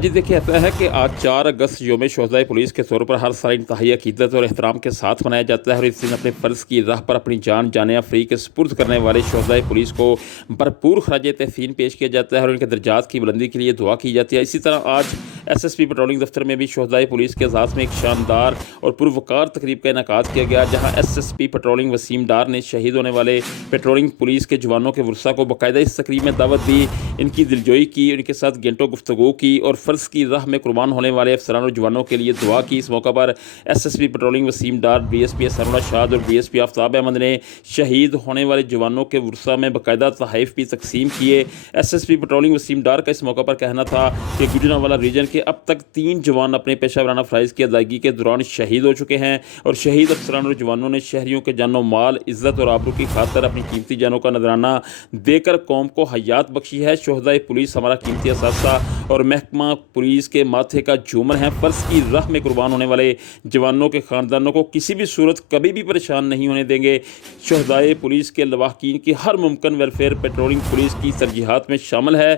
जी देखिए, ऐसा है कि आज 4 अगस्त यौम शोहदाए पुलिस के तौर पर हर साल इंतहाई अकीदत और एहतराम के साथ मनाया जाता है और इस दिन अपने फ़र्ज़ की राह पर अपनी जान जानिया फ़्री के सुपुर्द करने वाले शोहदाए पुलिस को भरपूर खराज तहसीन पेश किया जाता है और उनके दर्जात की बुलंदी के लिए दुआ की जाती है। इसी तरह आज SSP पेट्रोलिंग दफ्तर में भी शोहदाए पुलिस के एजाज़ में एक शानदार और पुरवकार तकरीब का इनेकाद किया गया, जहाँ SSP पेट्रोलिंग वसीम डार ने शहीद होने वाले पेट्रोलिंग पुलिस के जवानों के वरसा को बाकायदा इस तकरीब में दावत दी, इनकी दिलजोई की, उनके साथ घंटों गुफ्तगू की और फ़र्ज़ की राह में कुर्बान होने वाले अफसरान और जवानों के लिए दुआ की। इस मौका पर SSP पेट्रोलिंग वसीम डार, DSP सरुणा शाद और DSP आफ्ताब अहमद ने शहीद होने वाले जवानों के वरसा में बाकायदा तोहफ़े भी तकसीम किए। SSP पेट्रोलिंग वसीम डार का इस मौका पर कहना था कि गुजरांवाला रीजन के अब तक 3 जवान अपने पेशा वराना फ़राइज़ की अदायगी के दौरान शहीद हो चुके हैं और शहीद अफसरान और जवानों ने शहरियों के जानो माल, इज़्ज़त और आबरू की खातर अपनी कीमती जानों का नजराना देकर कौम को हयात बख्शी है। शोहदाए पुलिस हमारा कीमती असासा और महकमा पुलिस के माथे का झूमर है। फ़र्ज़ की राह में कुर्बान होने वाले जवानों के ख़ानदानों को किसी भी सूरत कभी भी परेशान नहीं होने देंगे। शोहदाए पुलिस के लवाहकीन की हर मुमकिन वेलफेयर पेट्रोलिंग पुलिस की तरजीहात में शामिल है।